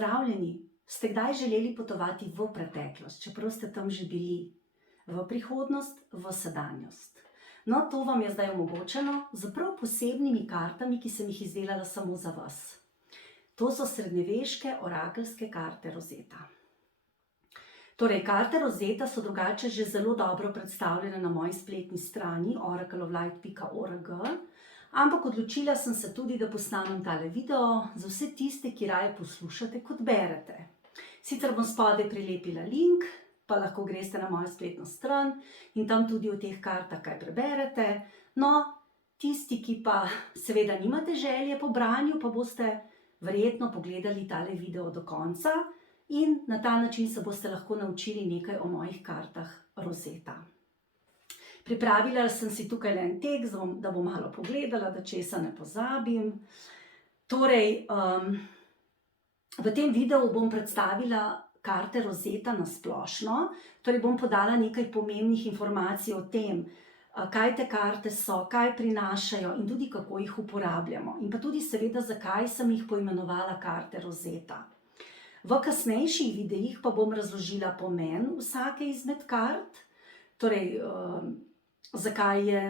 Pozdravljeni! Ste kdaj želeli potovati v preteklost, čeprav ste tam že bili? V prihodnost, v sedanjost? No, to vam je zdaj omogočeno z prav posebnimi kartami, ki sem jih izdelala samo za vas. To so srednjeveške orakelske karte Rosetta. Torej, karte Rosetta so drugače že zelo dobro predstavljene na moji spletni strani oracleoflight.org, ampak odločila sem se tudi, da posnamem tale video za vse tiste, ki raje poslušate kot berete. Sicer bom spodaj prilepila link, pa lahko greste na mojo spletno stran in tam tudi o teh kartah kaj preberete. No, tisti, ki pa seveda nimate želje po branju, pa boste verjetno pogledali tale video do konca in na ta način se boste lahko naučili nekaj o mojih kartah Rosetta. Pripravila sem si tukaj en tekst, da bom malo pogledala, da česa ne pozabim. Torej, v tem videu bom predstavila karte Rosetta na splošno, torej bom podala nekaj pomembnih informacij o tem, kaj te karte so, kaj prinašajo in tudi kako jih uporabljamo. In pa tudi seveda, zakaj sem jih poimenovala karte Rosetta. V kasnejših videih pa bom razložila pomen vsake izmed kart, torej zakaj je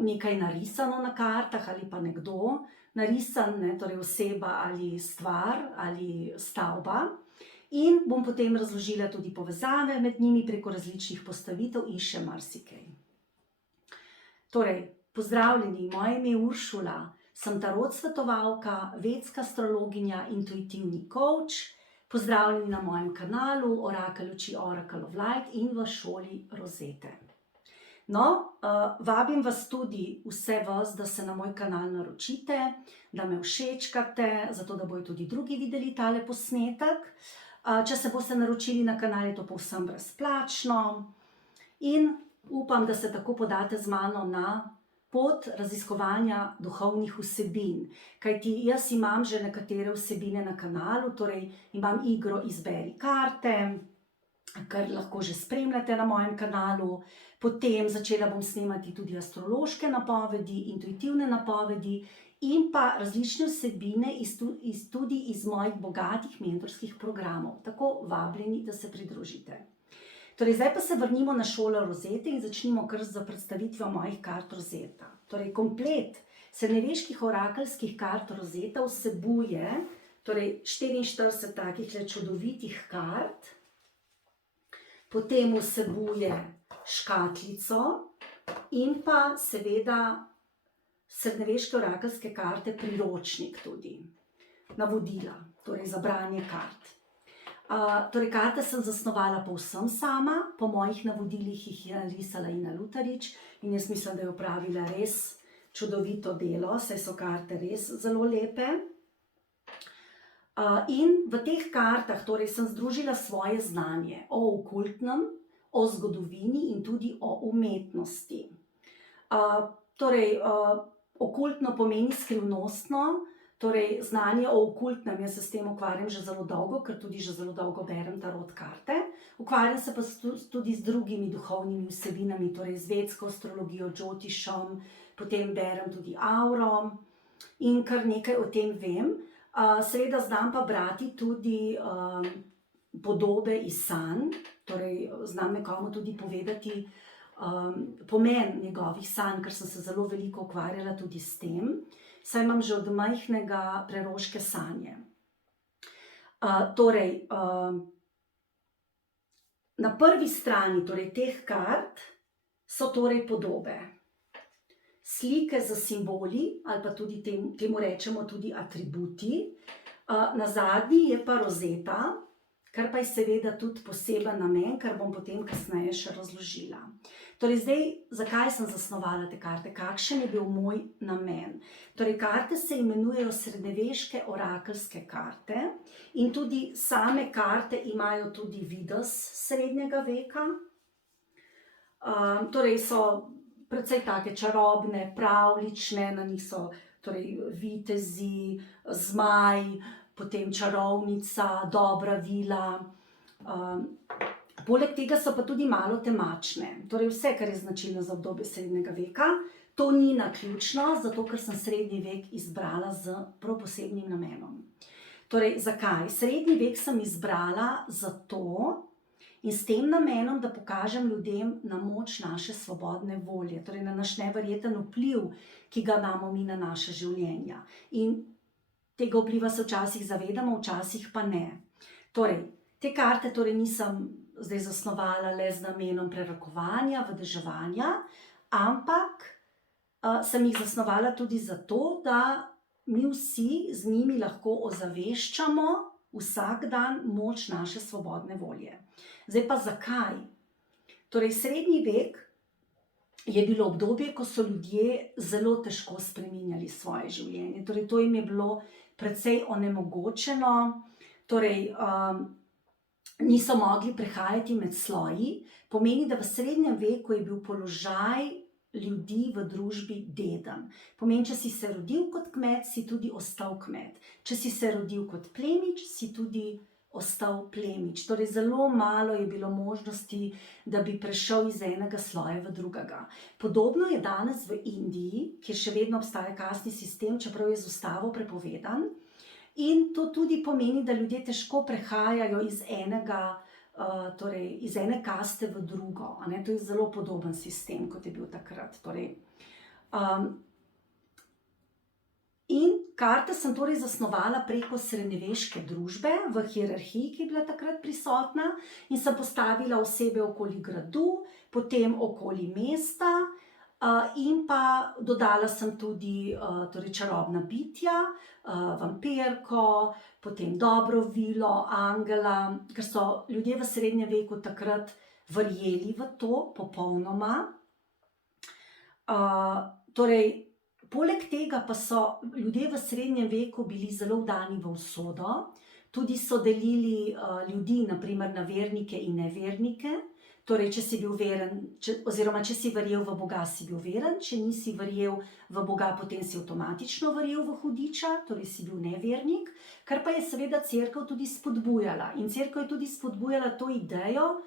nekaj narisano na kartah ali pa nekdo narisan, torej oseba ali stvar ali stavba. In bom potem razložila tudi povezave med njimi preko različnih postavitev in še marsikaj. Torej, pozdravljeni, moje ime je Uršula, sem tarot svetovalka, vedska astrologinja, intuitivni coach. Pozdravljeni na mojem kanalu Orakelj oči Oracle of Light in v šoli Rosette. No, vabim vas tudi vse vas, da se na moj kanal naročite, da me všečkate, zato da bojo tudi drugi videli tale posnetek. Če se boste naročili na kanal, je to povsem brezplačno in upam, da se tako podate z mano na pot raziskovanja duhovnih vsebin. Kajti jaz imam že nekatere vsebine na kanalu, torej imam igro Izberi karte, kar lahko že spremljate na mojem kanalu. Potem začela bom snemati tudi astrološke napovedi, intuitivne napovedi in pa različne vsebine tudi iz mojih bogatih mentorskih programov. Tako vabljeni, da se pridružite. Torej, zdaj pa se vrnimo na šolo Rosette in začnimo kar z predstavitvijo mojih kart Rosetta. Torej, komplet srednjeveških orakelskih kart Rosetta vsebuje 44 takih čudovitih kart, potem vsebuje škatlico in pa seveda srednjeveške orakelske karte priročnik tudi, navodila, torej za branje kart. Torej, karte sem zasnovala povsem sama, po mojih navodilih jih je narisala Ina Lutarič in jaz mislim, da je opravila res čudovito delo, saj so karte res zelo lepe. In v teh kartah torej sem združila svoje znanje o okultnem, o zgodovini in tudi o umetnosti. Torej, okultno pomeni skrivnostno, torej znanje o okultnem, jaz se s tem ukvarjam že zelo dolgo, ker tudi že zelo dolgo berem tarot karte. Ukvarjam se pa tudi z drugimi duhovnimi vsebinami, torej z vedsko astrologijo, džotišem, potem berem tudi auro in kar nekaj o tem vem. Seveda znam pa brati tudi podobe iz sanj, torej znam nekomu tudi povedati pomen njegovih sanj, ker sem se zelo veliko ukvarjala tudi s tem, saj imam že od majhnega preroške sanje. Torej, na prvi strani teh kart so torej podobe, slike z simboli ali pa tudi temu rečemo tudi atributi. Na zadnji je pa Rosetta, kar pa je seveda tudi poseben namen, kar bom potem kasneje še razložila. Torej zdaj, zakaj sem zasnovala te karte, kakšen je bil moj namen? Torej, karte se imenujejo srednjeveške orakelske karte in tudi same karte imajo tudi videz srednjega veka. Torej so precej take čarobne, pravljične, na njih so torej vitezi, zmaj, potem čarovnica, dobra vila. Poleg tega so pa tudi malo temačne, torej vse, kar je značilno za obdobje srednjega veka. To ni naključno, zato ker sem srednji vek izbrala z prav posebnim namenom. Torej, zakaj? Srednji vek sem izbrala zato in s tem namenom, da pokažem ljudem na moč naše svobodne volje, torej na naš neverjeten vpliv, ki ga imamo mi na naše življenja. In tega vpliva se včasih zavedamo, včasih pa ne. Torej, te karte torej nisem zdaj zasnovala le z namenom prerokovanja, vedeževanja, ampak sem jih zasnovala tudi zato, da mi vsi z njimi lahko ozaveščamo vsak dan moč naše svobodne volje. Zdaj pa zakaj? Torej, srednji vek je bilo obdobje, ko so ljudje zelo težko spreminjali svoje življenje. Torej, to jim je bilo precej onemogočeno, torej niso mogli prehajati med sloji. Pomeni, da v srednjem veku je bil položaj ljudi v družbi deden. Pomeni, če si se rodil kot kmet, si tudi ostal kmet. Če si se rodil kot plemič, si tudi ostal plemič. Torej, zelo malo je bilo možnosti, da bi prešel iz enega sloja v drugega. Podobno je danes v Indiji, kjer še vedno obstaja kastni sistem, čeprav je z ustavo prepovedan. In to tudi pomeni, da ljudje težko prehajajo iz ene kaste v drugo. To je zelo podoben sistem, kot je bil takrat. In karte sem torej zasnovala preko srednjeveške družbe v hierarhiji, ki je bila takrat prisotna, in sem postavila osebe okoli gradu, potem okoli mesta, in pa dodala sem tudi čarobna bitja, vampirko, potem dobro vilo, angela, ker so ljudje v srednjem veku takrat verjeli v to popolnoma. Poleg tega pa so ljudje v srednjem veku bili zelo vdani v usodo, tudi so delili ljudi, na primer na vernike in nevernike. Torej, če si bil veren, oziroma če si verjel v Boga, si bil veren, če nisi verjel v Boga, potem si avtomatično verjel v hudiča, torej si bil nevernik, kar pa je seveda cerkev tudi spodbujala. In cerkev je tudi spodbujala to idejo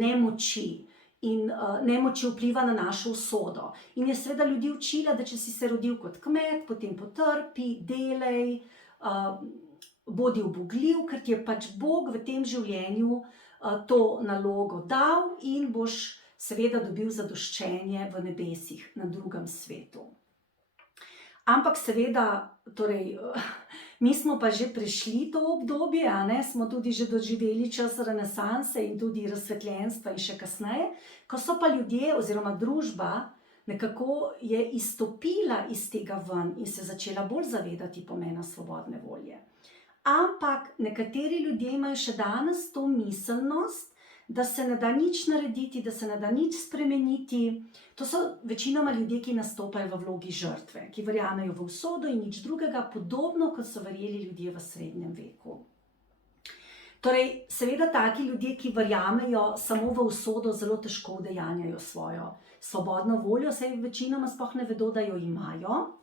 nemoči in nemoči vpliva na našo usodo. In je seveda ljudi učila, da če si se rodil kot kmet, potem potrpi, delaj, bodi ubogljiv, ker ti je pač Bog v tem življenju to nalogo dal in boš seveda dobil zadoščenje v nebesih na drugem svetu. Ampak seveda, mi smo pa že prešli to obdobje, smo tudi že doživeli čas renesanse in tudi razsvetljenstva in še kasneje, ko so pa ljudje oziroma družba nekako je izstopila iz tega ven in se začela bolj zavedati pomena svobodne volje. Ampak nekateri ljudje imajo še danes to miselnost, da se ne da nič narediti, da se ne da nič spremeniti. To so večinoma ljudje, ki nastopajo v vlogi žrtve, ki verjamejo v usodo in nič drugega, podobno kot so verjeli ljudje v srednjem veku. Torej, seveda taki ljudje, ki verjamejo samo v usodo, zelo težko udejanjajo svojo svobodno voljo, saj večinoma sploh ne vedo, da jo imajo.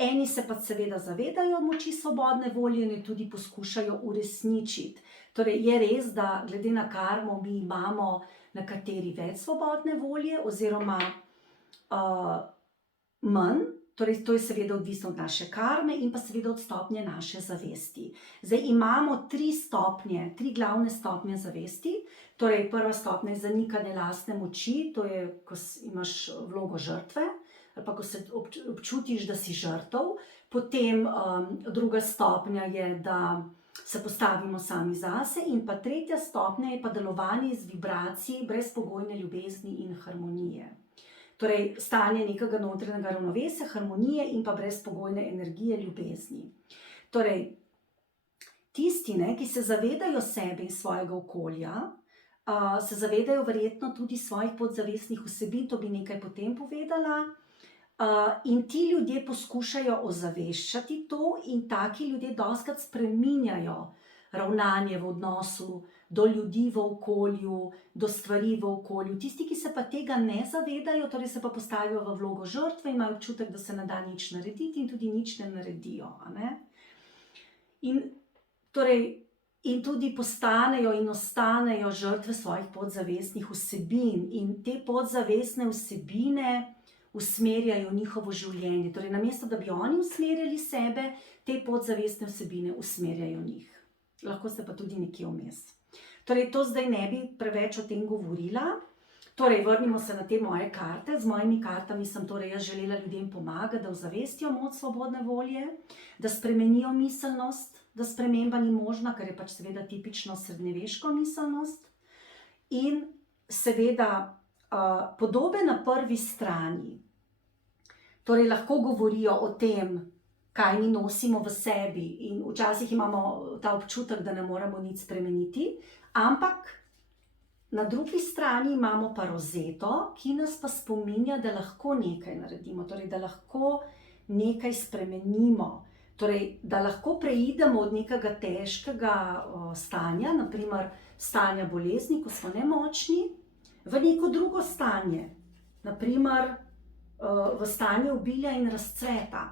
Eni se pa seveda zavedajo moči svobodne volje in jo tudi poskušajo uresničiti. Torej, je res, da glede na karmo mi imamo nekateri več svobodne volje oziroma manj. Torej, to je seveda odvisno od naše karme in pa seveda od stopnje naše zavesti. Zdaj imamo tri glavne stopnje zavesti. Torej, prva stopnja je zanikanje lastne moči, to je, ko imaš vlogo žrtve, ali pa ko se občutiš, da si žrtev. Potem druga stopnja je, da se postavimo sami zase, in pa tretja stopnja je pa delovanje iz vibracij brezpogojne ljubezni in harmonije. Torej, stanje nekega notranjega ravnovesja, harmonije in pa brezpogojne energije ljubezni. Torej, tisti, ki se zavedajo sebe in svojega okolja, se zavedajo verjetno tudi svojih podzavestnih vsebin, to bi nekaj potem povedala. In ti ljudje poskušajo ozaveščati to in taki ljudje dostikrat spreminjajo ravnanje v odnosu do ljudi v okolju, do stvari v okolju. Tisti, ki se pa tega ne zavedajo, torej se pa postavijo v vlogo žrtve, imajo občutek, da se ne da nič narediti in tudi nič ne naredijo. In tudi postanejo in ostanejo žrtve svojih podzavestnih vsebin. In te podzavestne vsebine usmerjajo njihovo življenje. Torej, namesto da bi oni usmerjali sebe, te podzavestne vsebine usmerjajo njih. Lahko ste pa tudi nekje vmes. Torej, to zdaj ne bi preveč o tem govorila. Torej, vrnimo se na te moje karte. Z mojimi kartami sem torej jaz želela ljudem pomagati, da ozavestijo moč svobodne volje, da spremenijo miselnost, da sprememba ni možna, kar je pač seveda tipično srednjeveško miselnost. In seveda podobe na prvi strani, torej lahko govorijo o tem, kaj mi nosimo v sebi, in včasih imamo ta občutek, da ne moremo nič spremeniti, ampak na drugi strani imamo pa rozeto, ki nas pa spominja, da lahko nekaj naredimo, torej da lahko nekaj spremenimo, torej da lahko preidemo od nekega težkega stanja, naprimer stanja bolezni, ko smo nemočni, v neko drugo stanje, naprimer v stanje obilja in razcveta.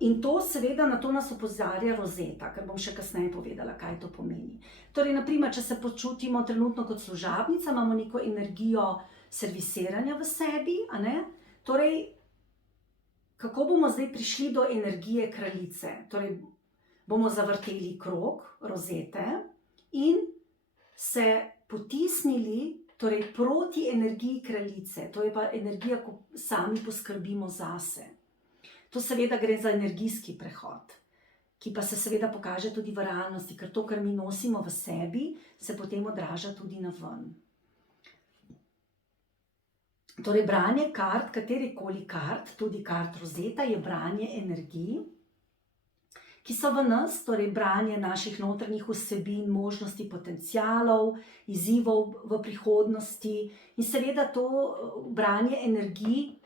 In to seveda na to nas opozarja rozeta, ker bom še kasneje povedala, kaj to pomeni. Torej, naprimer, če se počutimo trenutno kot služabnica, imamo neko energijo servisiranja v sebi, a ne? Torej, kako bomo zdaj prišli do energije kraljice? Torej, bomo zavrteli krog rozete in se potisnili torej, proti energiji kraljice. To je pa energija, ko sami poskrbimo zase. To seveda gre za energijski prehod, ki pa se seveda pokaže tudi v realnosti, ker to, kar mi nosimo v sebi, se potem odraža tudi na ven. Torej, branje kart, katerikoli kart, tudi kart rozeta, je branje energij, ki so v nas, torej branje naših notranjih vsebin, možnosti, potencialov, izzivov v prihodnosti in seveda to branje energij,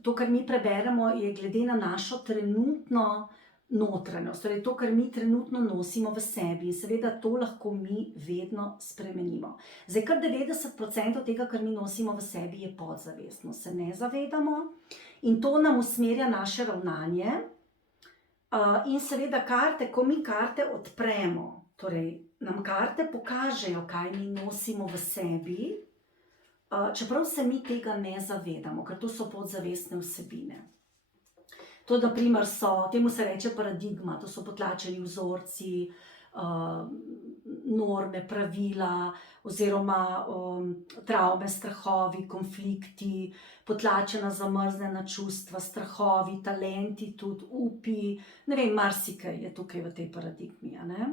to, kar mi preberemo, je glede na našo trenutno notranjost, torej to, kar mi trenutno nosimo v sebi in seveda to lahko mi vedno spremenimo. Zdaj, kar 90% tega, kar mi nosimo v sebi, je podzavestno, se ne zavedamo in to nam usmerja naše ravnanje. In seveda karte, ko mi karte odpremo, torej nam karte pokažejo, kaj mi nosimo v sebi, čeprav se mi tega ne zavedamo, ker to so podzavestne vsebine. To, naprimer, temu se reče paradigma, to so potlačeni vzorci, norme, pravila oziroma travme, strahovi, konflikti, potlačena zamrznjena čustva, strahovi, talenti, tudi upi, ne vem, marsikaj je tukaj v tej paradigmi, a ne?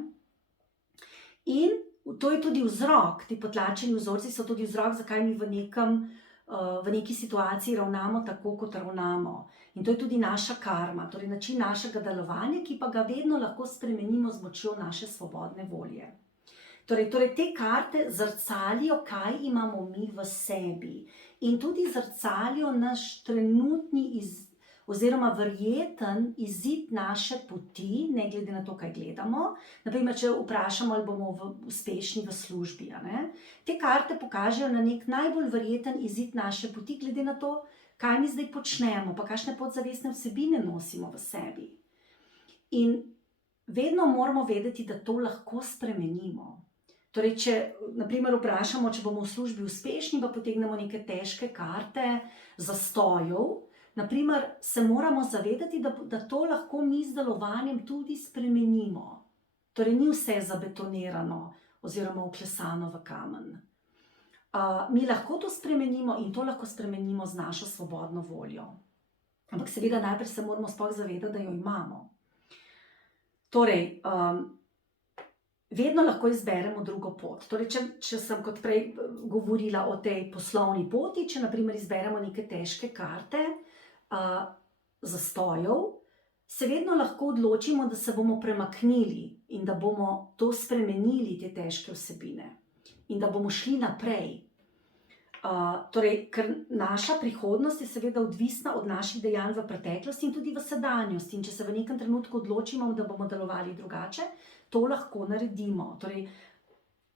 In to je tudi vzrok, ti potlačeni vzorci so tudi vzrok, zakaj mi v neki situaciji ravnamo tako, kot ravnamo. In to je tudi naša karma, torej način našega delovanja, ki pa ga vedno lahko spremenimo z močjo naše svobodne volje. Torej te karte zrcalijo, kaj imamo mi v sebi in tudi zrcalijo naš trenutni oziroma verjeten izid naše poti, ne glede na to, kaj gledamo. Naprimer, če vprašamo, ali bomo uspešni v službi, a ne? Te karte pokažejo na nek najbolj verjeten izid naše poti, glede na to, kaj mi zdaj počnemo, pa kakšne podzavestne vsebine nosimo v sebi. In vedno moramo vedeti, da to lahko spremenimo. Torej, če naprimer vprašamo, če bomo v službi uspešni, pa potegnemo neke težke karte zastojev, naprimer, se moramo zavedati, da to lahko mi z delovanjem tudi spremenimo. Torej, ni vse zabetonirano oziroma vklesano v kamen. Mi lahko to spremenimo in to lahko spremenimo z našo svobodno voljo. Ampak seveda najprej se moramo sploh zavedati, da jo imamo. Torej, vedno lahko izberemo drugo pot. Torej, če sem kot prej govorila o tej poslovni poti, če naprimer izberemo neke težke karte, zastojev, se vedno lahko odločimo, da se bomo premaknili in da bomo to spremenili, te težke vsebine. In da bomo šli naprej. Torej, ker naša prihodnost je seveda odvisna od naših dejanj v preteklosti in tudi v sedanjosti. In če se v nekem trenutku odločimo, da bomo delovali drugače, to lahko naredimo. Torej,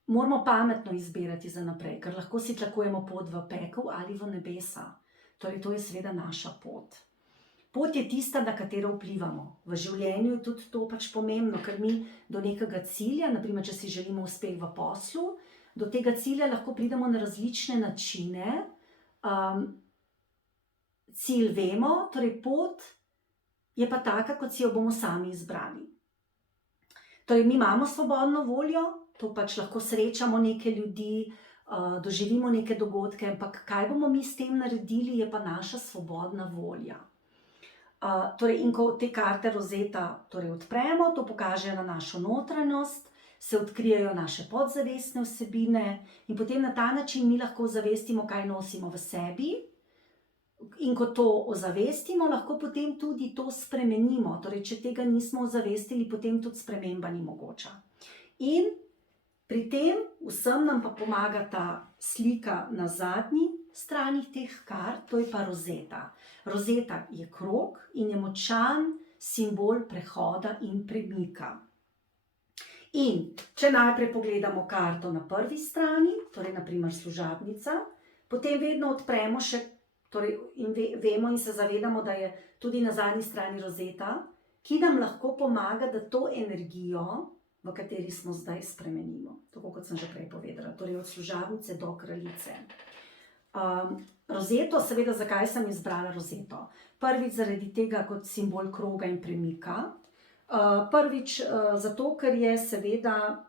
moramo pametno izbirati za naprej, ker lahko si tlakujemo pot v pekel ali v nebesa. Torej, to je seveda naša pot. Pot je tista, na katero vplivamo. V življenju je tudi to pač pomembno, ker mi do nekega cilja, naprimer, če si želimo uspeh v poslu, do tega cilja lahko pridemo na različne načine, Cilj vemo, torej pot je pa taka, kot si jo bomo sami izbrali. Torej, mi imamo svobodno voljo, to pač lahko srečamo neke ljudi, doživimo neke dogodke, ampak kaj bomo mi s tem naredili, je pa naša svobodna volja. Torej, in ko te karte Rosetta torej odpremo, to pokaže na našo notranjost, se odkrijejo naše podzavestne vsebine in potem na ta način mi lahko ozavestimo, kaj nosimo v sebi. In ko to ozavestimo, lahko potem tudi to spremenimo. Torej, če tega nismo ozavestili, potem tudi sprememba ni mogoča. In pri tem vsem nam pa pomaga ta slika na zadnji strani teh kart, to je pa Rosetta. Rosetta je krog in je močan simbol prehoda in premika. In če najprej pogledamo karto na prvi strani, torej naprimer služabnica, potem vedno odpremo še, torej in vemo in se zavedamo, da je tudi na zadnji strani Rosetta, ki nam lahko pomaga, da to energijo, v kateri smo zdaj, spremenimo. Tako kot sem že prej povedala, torej od služabnice do kraljice. Rozetto, seveda, zakaj sem izbrala Rozetto? Prvič zaradi tega kot simbol kroga in premika. Prvič zato, ker je seveda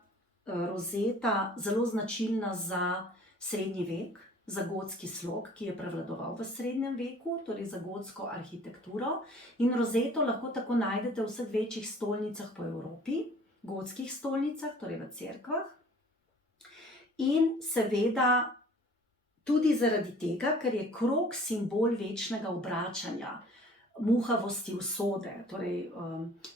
Rosetta zelo značilna za srednji vek, za gotski slog, ki je prevladoval v srednjem veku, torej za gotsko arhitekturo. In Rozetto lahko tako najdete v vseh večjih stolnicah po Evropi, gotskih stolnicah, torej v cerkvah. In seveda tudi zaradi tega, ker je krog simbol večnega obračanja, muhavosti usode, torej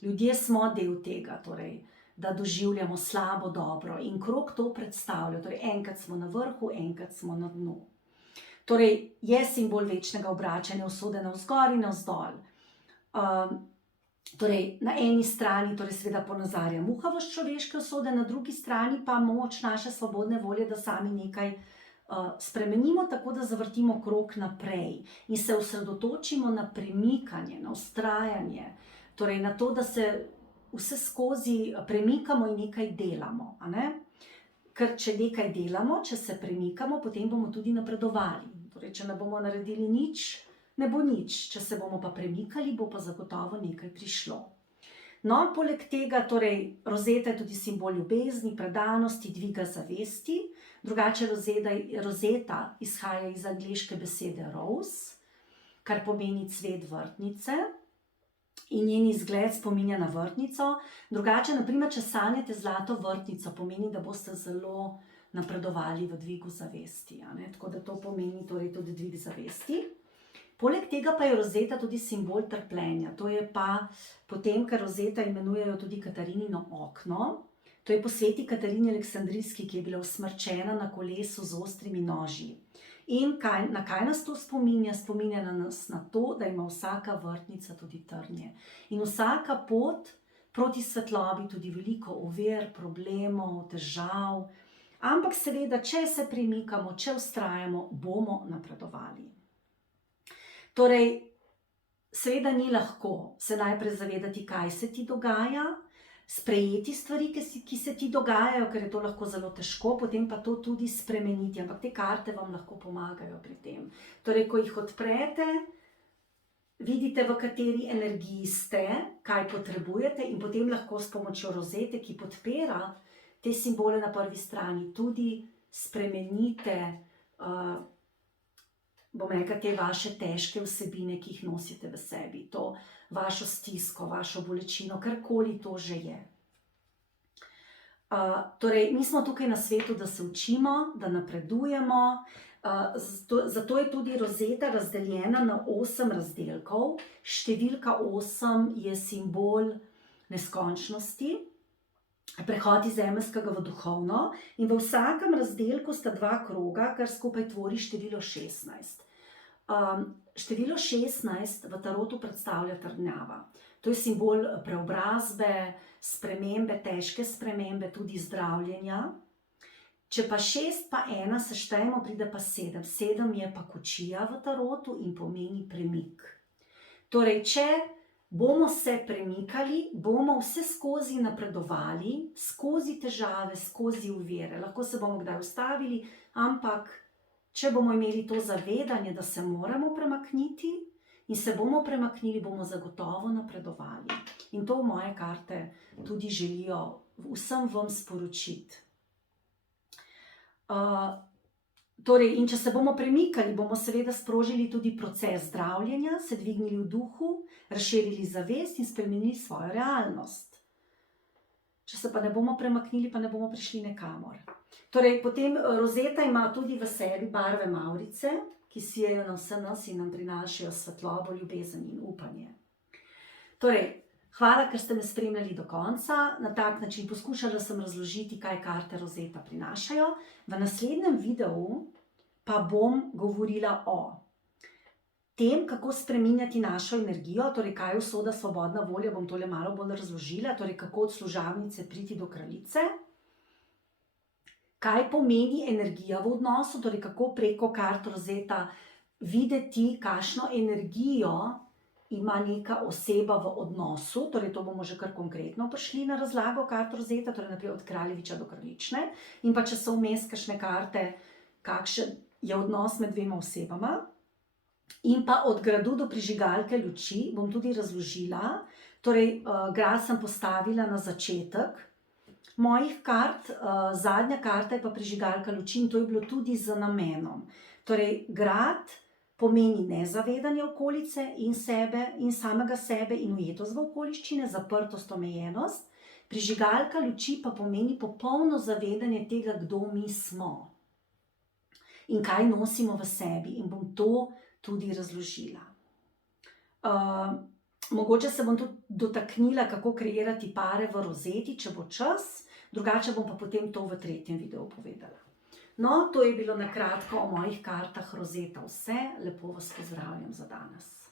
ljudje smo del tega, torej, da doživljamo slabo, dobro in krog to predstavlja, torej enkrat smo na vrhu, enkrat smo na dnu. Torej je simbol večnega obračanja usode navzgor in navzdol. Torej na eni strani torej seveda ponazarja muhavost človeške usode, na drugi strani pa moč naše svobodne volje, da sami nekaj spremenimo tako, da zavrtimo krog naprej in se osredotočimo na premikanje, na vztrajanje, torej na to, da se vse skozi premikamo in nekaj delamo. Ker če nekaj delamo, če se premikamo, potem bomo tudi napredovali. Torej, če ne bomo naredili nič, ne bo nič. Če se bomo pa premikali, bo pa zagotovo nekaj prišlo. No, poleg tega, torej, Rosetta je tudi simbol ljubezni, predanosti, dviga zavesti. Drugače Rosetta izhaja iz angleške besede rose, kar pomeni cvet vrtnice in njen izgled spominja na vrtnico. Drugače, naprimer, če sanjate zlato vrtnico, pomeni, da boste zelo napredovali v dvigu zavesti. Tako da to pomeni torej tudi dvig zavesti. Poleg tega pa je Rosetta tudi simbol trpljenja. To je pa potem, ker Rosetta imenujejo tudi Katarinino okno. To je po sveti Katarini Aleksandrijski, ki je bila usmrčena na kolesu z ostrimi noži. In na kaj nas to spominja? Spominja nas na to, da ima vsaka vrtnica tudi trnje. In vsaka pot proti svetlobi tudi veliko ovir, problemov, težav. Ampak seveda, če se premikamo, če vztrajamo, bomo napredovali. Torej, seveda ni lahko se najprej zavedati, kaj se ti dogaja, sprejeti stvari, ki se ti dogajajo, ker je to lahko zelo težko, potem pa to tudi spremeniti. Ampak te karte vam lahko pomagajo pri tem. Torej, ko jih odprete, vidite, v kateri energiji ste, kaj potrebujete in potem lahko s pomočjo Rosette, ki podpira te simbole na prvi strani, tudi spremenite bom rekla, te vaše težke vsebine, ki jih nosite v sebi, to vašo stisko, vašo bolečino, karkoli to že je. Torej, mi smo tukaj na svetu, da se učimo, da napredujemo, zato je tudi Rosetta razdeljena na 8 razdelkov. Številka 8 je simbol neskončnosti, prehod iz zemeljskega v duhovno in v vsakem razdelku sta 2 kroga, kar skupaj tvori število 16. Število 16 v tarotu predstavlja trdnjava. To je simbol preobrazbe, spremembe, težke spremembe, tudi zdravljenja. Če pa 6 pa 1 seštejemo, pride pa 7. 7 je pa kočija v tarotu in pomeni premik. Torej, če bomo se premikali, bomo vse skozi napredovali, skozi težave, skozi ovire. Lahko se bomo kdaj ustavili, ampak Če bomo imeli to zavedanje, da se moramo premakniti in se bomo premaknili, bomo zagotovo napredovali. In to moje karte tudi želijo vsem vam sporočiti. Torej, in če se bomo premikali, bomo seveda sprožili tudi proces zdravljenja, se dvignili v duhu, razširili zavest in spremenili svojo realnost. Če se pa ne bomo premaknili, pa ne bomo prišli nekamor. Torej, potem rozeta ima tudi v sebi barve mavrice, ki sijejo na vse nas in nam prinašajo svetlobo, ljubezen in upanje. Torej, hvala, ker ste me spremljali do konca. Na tak način poskušala sem razložiti, kaj karte rozeta prinašajo. V naslednjem videu pa bom govorila o tem, kako spreminjati našo energijo, torej kaj je usoda, svobodna volja, bom tole malo bolj razložila, torej kako od služabnice priti do kraljice. Kaj pomeni energija v odnosu, torej kako preko kart rozeta videti, kakšno energijo ima neka oseba v odnosu, torej to bomo že kar konkretno prišli na razlago kart rozeta, torej naprej od kraljeviča do kraljične, in pa če so vmes kakšne karte, kakšen je odnos med dvema osebama. In pa od gradu do prižigalke luči bom tudi razložila, torej grad sem postavila na začetek mojih kart, zadnja karta je pa prižigalka luči in to je bilo tudi z namenom. Torej, grad pomeni nezavedanje okolice in sebe in samega sebe in ujetost v okoliščine, zaprtost, omejenost. Prižigalka luči pa pomeni popolno zavedanje tega, kdo mi smo in kaj nosimo v sebi, in bom to tudi razložila. Mogoče se bom tudi dotaknila, kako kreirati pare v rozeti, če bo čas, drugače bom pa potem to v tretjem videu povedala. No, to je bilo na kratko o mojih kartah rozeta vse. Lepo vas pozdravljam za danes.